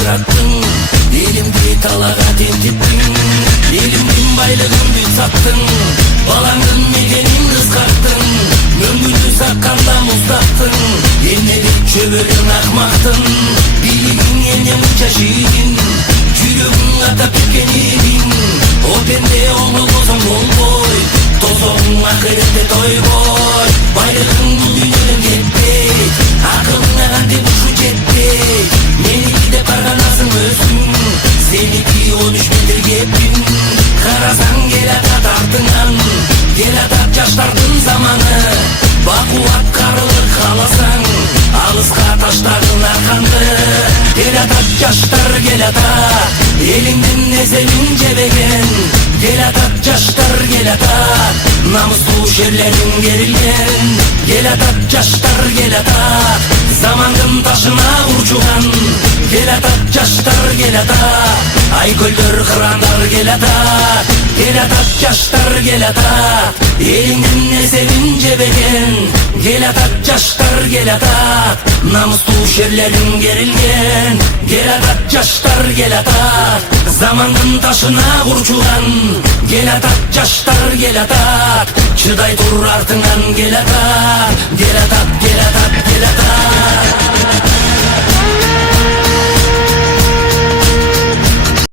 жыйраттың, элимди талага тентиттиң, элимдин байлыгын бүт саттың, балаңдын мекенин кыскарттың, мөңгүлдү сакканда муздаттың, эмне чөбөрөң акмактың, бийлигиң элден мынча шийдиң, жүрөгүң атап кеткен элиң, о пенде оңолбосоң болбой, тозоң акыретте тойбой, байлыгың бул дүйнөдөн кетпейт, акылыңа кантип ушу жетпей, меники деп карганасың өзүң, сеники 13 метр кептиң, карасаң келатат артыңан, келатат жаштардын заманы, бакубат карылык кааласаң, алыска таштагын арканды, келатат жаштар келатат, элиңдин эселин жебеген, келатат жаштар келатат, намыстуу шерлериң керилген, келатат жаштар келатат, замандын ташына урчуган, келатат жаштар келатат, айкөлдөр кырандар келатат, келатат жаштар келатат, элиңдин эселин жебеген, келатат жаштар келатат, намыстуу шерлериң керилген, келатат жаштар келатат, замандын ташына урчуган, келатат жаштар келатат, чыдай тур артыңан келатат, келатат, келатат, келатат.